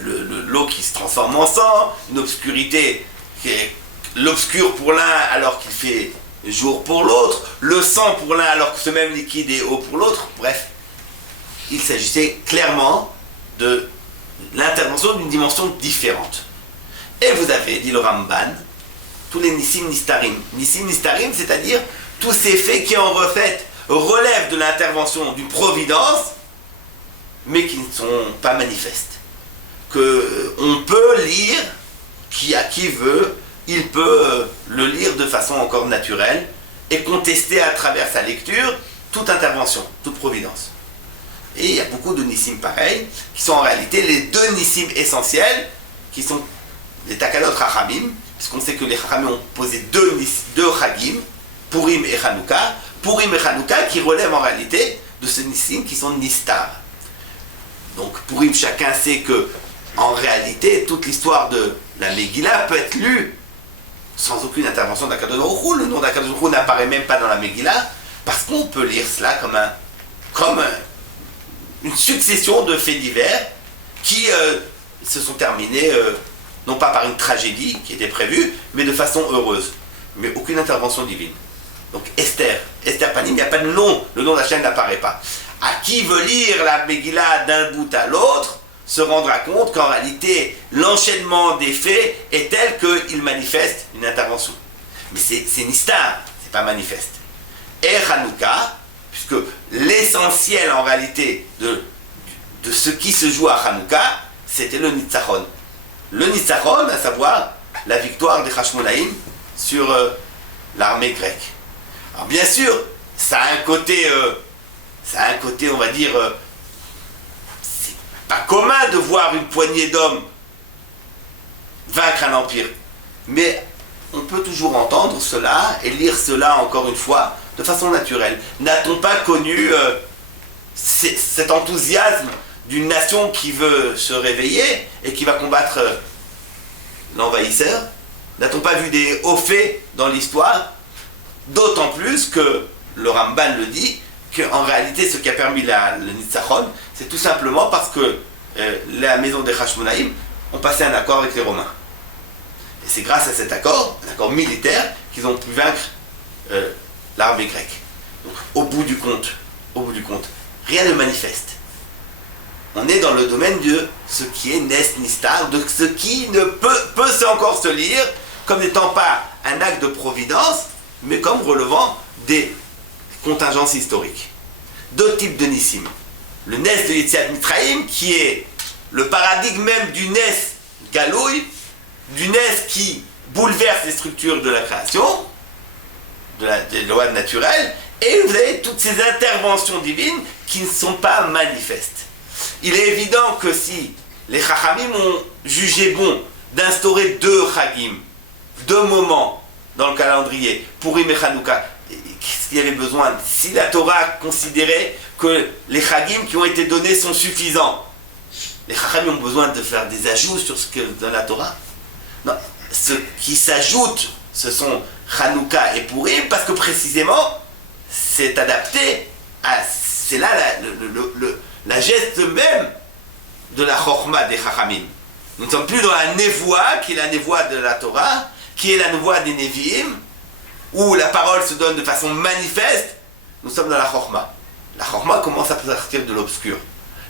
l'eau qui se transforme en sang, une obscurité qui est l'obscur pour l'un alors qu'il fait jour pour l'autre, le sang pour l'un alors que ce même liquide est eau pour l'autre. Bref, il s'agissait clairement de l'intervention d'une dimension différente. Et vous avez, dit le Ramban, tous les Nissim Nistarim. Nissim Nistarim, c'est-à-dire tous ces faits qui en refait relèvent de l'intervention d'une providence, mais qui ne sont pas manifestes. On peut lire, qui veut, il peut le lire de façon encore naturelle et contester à travers sa lecture toute intervention, toute providence. Et il y a beaucoup de Nissim pareils, qui sont en réalité les deux Nissim essentiels, qui sont les Takanot Chachamim, puisqu'on sait que les Chachamim ont posé deux Chagim, Purim et Hanouka. Purim et Hanouka qui relèvent en réalité de ce Nissim qui sont Nistar. Donc Purim, chacun sait que en réalité, toute l'histoire de la Megillah peut être lue sans aucune intervention d'Akadosh Baruch Hu. Le nom d'Akadosh Baruch Hu n'apparaît même pas dans la Megillah, parce qu'on peut lire cela comme une succession de faits divers qui se sont terminés non pas par une tragédie qui était prévue, mais de façon heureuse. Mais aucune intervention divine. Donc Esther Panim, il n'y a pas de nom, le nom d'Hachem n'apparaît pas. À qui veut lire la Megillah d'un bout à l'autre, se rendra compte qu'en réalité, l'enchaînement des faits est tel qu'il manifeste une intervention. Mais c'est Nistar, c'est pas manifeste. Et Hanouka, puisque l'essentiel en réalité de ce qui se joue à Hanouka, c'était le Nitzachon. Le Nitzachon, à savoir la victoire des Hashmonaïm sur l'armée grecque. Alors bien sûr, ça a un côté, on va dire, c'est pas commun de voir une poignée d'hommes vaincre un empire. Mais on peut toujours entendre cela et lire cela encore une fois de façon naturelle. N'a-t-on pas connu cet enthousiasme d'une nation qui veut se réveiller et qui va combattre l'envahisseur? N'a-t-on pas vu des hauts faits dans l'histoire? D'autant plus que le Ramban le dit, qu'en réalité ce qui a permis le Nitzachon, c'est tout simplement parce que la maison des Hashmonaïm ont passé un accord avec les Romains. Et c'est grâce à cet accord, un accord militaire, qu'ils ont pu vaincre l'armée grecque. Donc au bout du compte, rien ne manifeste. On est dans le domaine de ce qui est Nes Nistar, de ce qui ne peut encore se lire comme n'étant pas un acte de providence, mais comme relevant des contingences historiques. Deux types de Nissim. Le Nes de Yetziat Mitzrayim, qui est le paradigme même du Nes Galouille, du Nes qui bouleverse les structures de la création, des lois naturelles, et vous avez toutes ces interventions divines qui ne sont pas manifestes. Il est évident que si les Chachamim ont jugé bon d'instaurer deux Chagim, deux moments dans le calendrier, Purim et Hanouka, qu'est-ce qu'il y avait besoin? Si la Torah considérait que les Chagim qui ont été donnés sont suffisants, les Chachamim ont besoin de faire des ajouts sur ce que dans la Torah? Non, ce qui s'ajoute, ce sont Hanouka et Purim, parce que précisément, c'est adapté à... C'est là la geste même de la Chokhmah des Chachamim. Nous ne sommes plus dans la Nevoa, qui est la Nevoa de la Torah, qui est la Nevoa des Nevi'im, où la parole se donne de façon manifeste. Nous sommes dans la Chokhmah. La chorma commence à partir de l'obscur.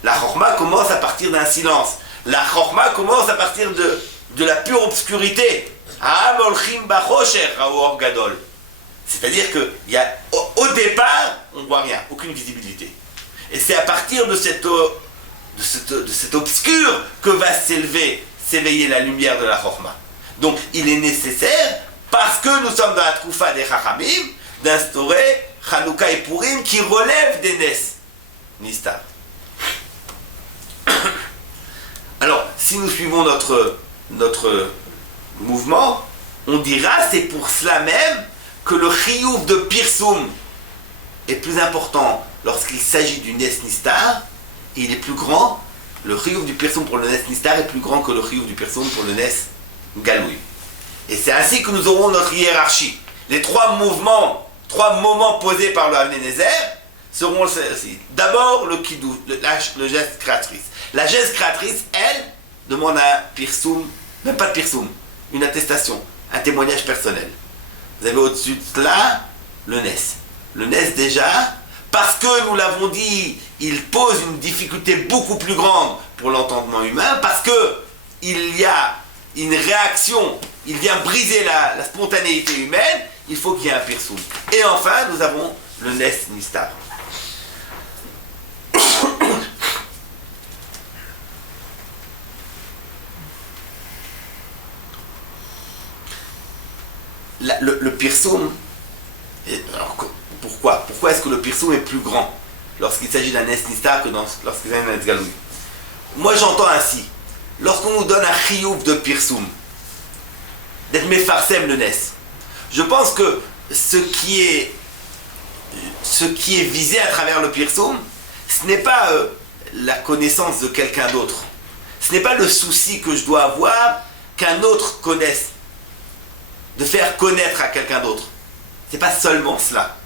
La chorma commence à partir d'un silence. La chorma commence à partir de la pure obscurité. C'est-à-dire qu'au départ, on ne voit rien, aucune visibilité. Et c'est à partir de cet obscur que va s'éveiller la lumière de la chorma. Donc il est nécessaire, parce que nous sommes dans la troufa des Chachamim, d'instaurer Hanouka et Purim qui relèvent des Nes Nistar. Alors, si nous suivons notre mouvement, on dira c'est pour cela même que le chiyuv de Pirsum est plus important lorsqu'il s'agit du Nes Nistar, et il est plus grand, le chiyuv du Pirsum pour le Nes Nistar est plus grand que le chiyuv du Pirsum pour le Nes Galoui. Et c'est ainsi que nous aurons notre hiérarchie. Les trois moments posés par le Avnei Nezer seront ceci. D'abord le kidou, le geste créatrice. La geste créatrice, elle, demande un pirsum, même pas de pirsum, une attestation, un témoignage personnel. Vous avez au-dessus de cela le Nes. Le Nes déjà, parce que nous l'avons dit, il pose une difficulté beaucoup plus grande pour l'entendement humain, parce que il y a une réaction, il vient briser la spontanéité humaine, il faut qu'il y ait un pirsum. Et enfin, nous avons le Nes Nistar. Le pirsum, pourquoi est-ce que le pirsum est plus grand lorsqu'il s'agit d'un Nes Nistar que lorsqu'il s'agit d'un Nes Galoui? Moi j'entends ainsi, lorsqu'on nous donne un chiyuv de pirsum, d'être mefarsem le Nes, je pense que ce qui est visé à travers le pirsum, ce n'est pas la connaissance de quelqu'un d'autre, ce n'est pas le souci que je dois avoir qu'un autre connaisse, de faire connaître à quelqu'un d'autre. C'est pas seulement cela.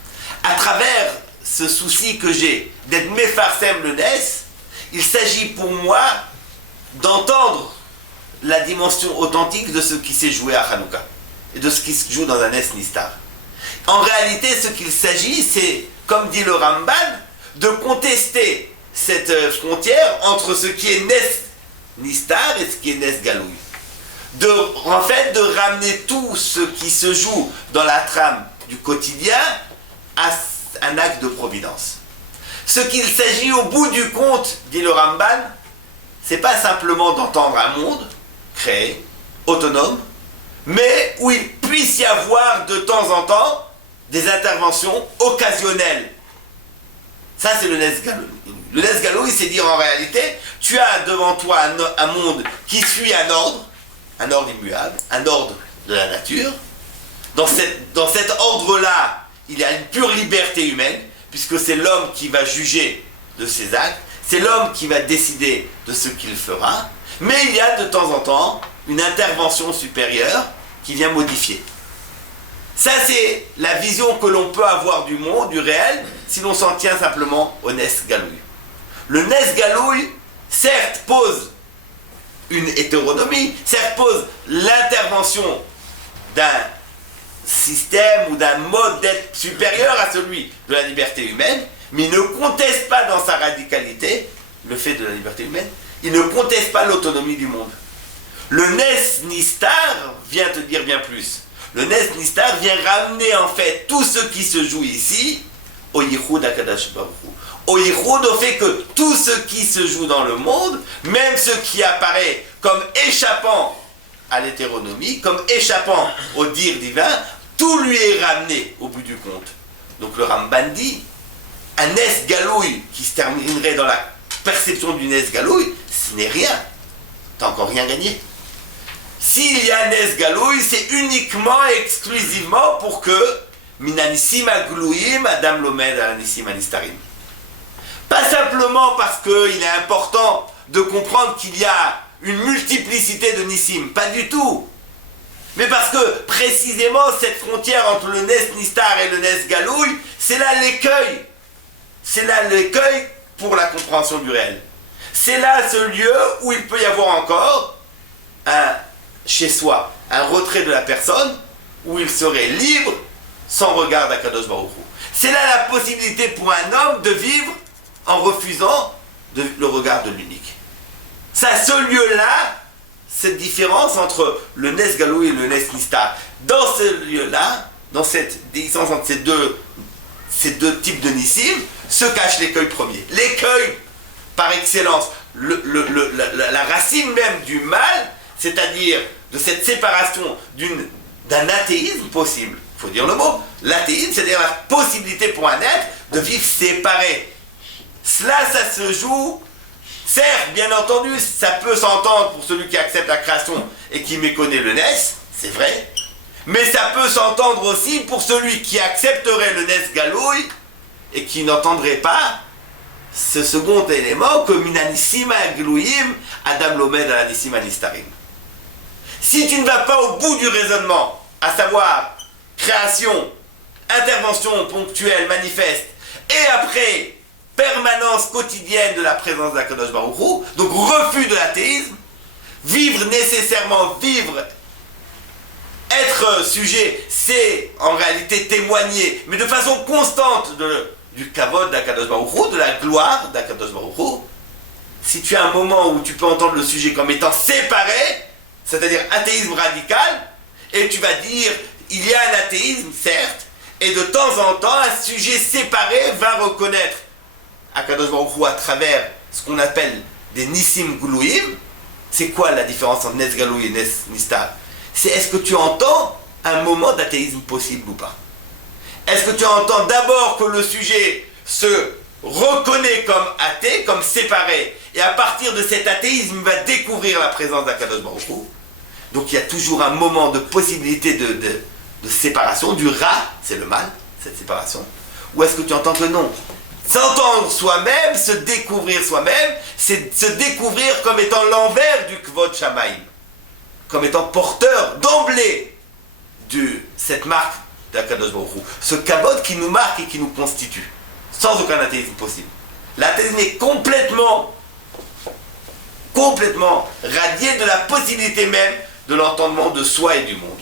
À travers ce souci que j'ai d'être mefarsem le Nes, il s'agit pour moi d'entendre la dimension authentique de ce qui s'est joué à Hanouka et de ce qui se joue dans un Nes Nistar. En réalité, ce qu'il s'agit, c'est, comme dit le Ramban, de contester cette frontière entre ce qui est Nes Nistar et ce qui est Nes Galoui. De ramener tout ce qui se joue dans la trame du quotidien à un acte de providence. Ce qu'il s'agit au bout du compte, dit le Ramban, c'est pas simplement d'entendre un monde créé, autonome, mais où il puisse y avoir de temps en temps des interventions occasionnelles. Ça, c'est le Nes Galoui. Le Nes Galoui, c'est dire en réalité, tu as devant toi un monde qui suit un ordre immuable, un ordre de la nature. Dans cet ordre-là, il y a une pure liberté humaine, puisque c'est l'homme qui va juger de ses actes, c'est l'homme qui va décider de ce qu'il fera, mais il y a de temps en temps une intervention supérieure qui vient modifier. Ça, c'est la vision que l'on peut avoir du monde, du réel, si l'on s'en tient simplement au Nes Galoui. Le Nes Galoui, certes, pose une hétéronomie, certes pose l'intervention d'un système ou d'un mode d'être supérieur à celui de la liberté humaine, mais il ne conteste pas dans sa radicalité le fait de la liberté humaine, il ne conteste pas l'autonomie du monde. Le Nes Nistar vient te dire bien plus. Le Nes Nistar vient ramener en fait tout ce qui se joue ici au Yichud HaKadosh Baruch Hu. Au Yichud, au fait que tout ce qui se joue dans le monde, même ce qui apparaît comme échappant à l'hétéronomie, comme échappant au dire divin, tout lui est ramené au bout du compte. Donc le Ramban dit, un Nes Galoui qui se terminerait dans la perception du Nes Galoui, ce n'est rien. T'as encore rien gagné. S'il y a un Nes Galoui, c'est uniquement et exclusivement pour que Minanissim Aglouim, Adam Lomed Alanissim Anistarim. Pas simplement parce qu'il est important de comprendre qu'il y a une multiplicité de Nissim, pas du tout. Mais parce que précisément cette frontière entre le Nes Nistar et le Nes Galoui, c'est là l'écueil. C'est là l'écueil pour la compréhension du réel. C'est là ce lieu où il peut y avoir encore un chez soi, un retrait de la personne, où il serait libre sans regard d'Akadosh Baruch Hu. C'est là la possibilité pour un homme de vivre en refusant le regard de l'unique. C'est à ce lieu-là, cette différence entre le Nes Galoui et le Nes Nistar. Dans ce lieu-là, dans cette distance entre ces deux types de Nissim, se cache l'écueil premier. L'écueil, par excellence, la racine même du mal, c'est-à-dire de cette séparation d'un athéisme possible. Il faut dire le mot. L'athéisme, c'est-à-dire la possibilité pour un être de vivre séparé. Cela, ça se joue, certes, bien entendu, ça peut s'entendre pour celui qui accepte la création et qui méconnaît le Nes, c'est vrai, mais ça peut s'entendre aussi pour celui qui accepterait le Nes Galoui et qui n'entendrait pas ce second élément que Minanissim Glouim, Adam Lomed Alanissim Anistarim. Si tu ne vas pas au bout du raisonnement, à savoir création, intervention ponctuelle, manifeste, et après permanence quotidienne de la présence d'Akadosh Baruch Hu, donc refus de l'athéisme, être sujet, c'est en réalité témoigner, mais de façon constante du kavod d'Akadosh Baruch Hu, de la gloire d'Akadosh Baruch Hu. Si tu as un moment où tu peux entendre le sujet comme étant séparé, c'est-à-dire athéisme radical, et tu vas dire, il y a un athéisme, certes, et de temps en temps, un sujet séparé va reconnaître Akadosh Baruch Hu à travers ce qu'on appelle des Nissim Glouim. C'est quoi la différence entre Nes Galoui et Nes Nistar? C'est est-ce que tu entends un moment d'athéisme possible ou pas? Est-ce que tu entends d'abord que le sujet se reconnaît comme athée, comme séparé, et à partir de cet athéisme, il va découvrir la présence d'Akadosh Baruch Hu? Donc il y a toujours un moment de possibilité de séparation, du ra, c'est le mal, cette séparation. Ou est-ce que tu entends que non? S'entendre soi-même, se découvrir soi-même, c'est se découvrir comme étant l'envers du Kvod Shamaim, comme étant porteur d'emblée de cette marque d'Akadosh Baruch Hu, ce Kavod qui nous marque et qui nous constitue, sans aucun athéisme possible. L'athéisme est complètement radié de la possibilité même de l'entendement de soi et du monde.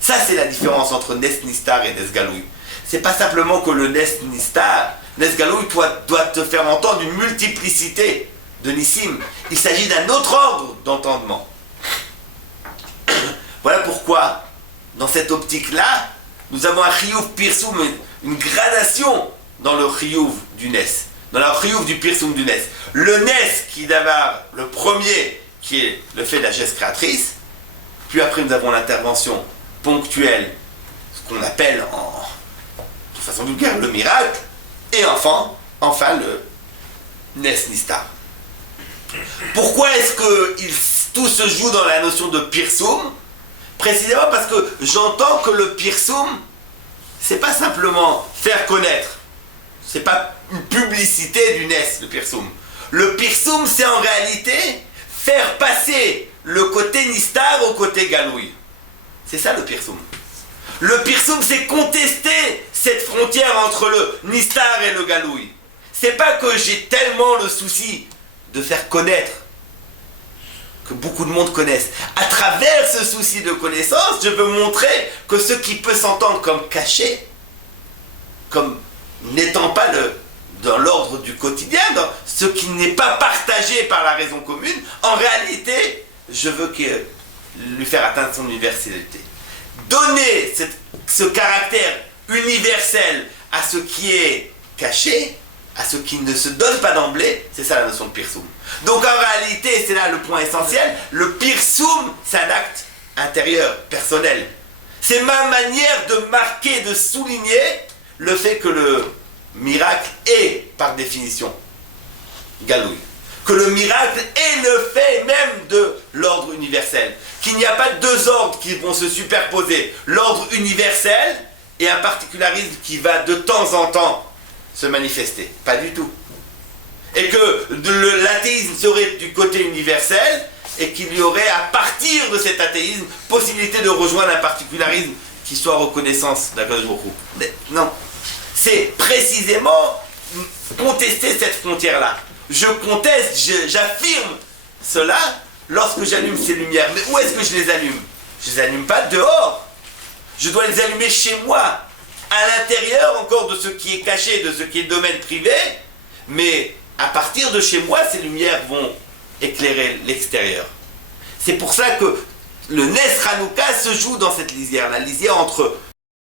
Ça, c'est la différence entre Nes Nistar et Nes Galoui. C'est pas simplement que le Nes Nistar, Nes Galoui doit te faire entendre une multiplicité de Nissim. Il s'agit d'un autre ordre d'entendement. Voilà pourquoi, dans cette optique-là, nous avons un chiyuv pirsum, une gradation dans le chiyuv du Nes, dans le chiyuv du pirsum du Nes. Le Nes qui est d'abord le premier, qui est le fait de la geste créatrice, puis après nous avons l'intervention ponctuelle, ce qu'on appelle de façon vulgaire le miracle, et enfin le Nes Nistar. Pourquoi est-ce que tout se joue dans la notion de pirsum? Précisément parce que j'entends que le pirsum, c'est pas simplement faire connaître, c'est pas une publicité du Nes, le pirsum. Le pirsum, c'est en réalité faire passer le côté Nistar au côté Galoui. C'est ça le pirsum. Le pirsum, c'est contester cette frontière entre le Nistar et le Galoui. C'est pas que j'ai tellement le souci de faire connaître, que beaucoup de monde connaisse. À travers ce souci de connaissance, je veux montrer que ce qui peut s'entendre comme caché, comme n'étant pas dans l'ordre du quotidien, dans ce qui n'est pas partagé par la raison commune, en réalité, je veux lui faire atteindre son universalité. Donner ce caractère universel à ce qui est caché, à ce qui ne se donne pas d'emblée, c'est ça la notion de pirsum. Donc en réalité, c'est là le point essentiel, le pirsum, c'est un acte intérieur, personnel. C'est ma manière de marquer, de souligner le fait que le miracle est, par définition, Galoui. Que le miracle est le fait même de l'ordre universel. Qu'il n'y a pas deux ordres qui vont se superposer. L'ordre universel et un particularisme qui va de temps en temps se manifester. Pas du tout. Et que l'athéisme serait du côté universel et qu'il y aurait à partir de cet athéisme possibilité de rejoindre un particularisme qui soit reconnaissance d'Akadosh Baruch Hu. Mais non. C'est précisément contester cette frontière-là. Je conteste, j'affirme cela lorsque j'allume ces lumières. Mais où est-ce que je les allume? Je ne les allume pas dehors. Je dois les allumer chez moi. à l'intérieur encore de ce qui est caché, de ce qui est le domaine privé, mais à partir de chez moi, ces lumières vont éclairer l'extérieur. C'est pour ça que le Nes Hanouka se joue dans cette lisière, la lisière entre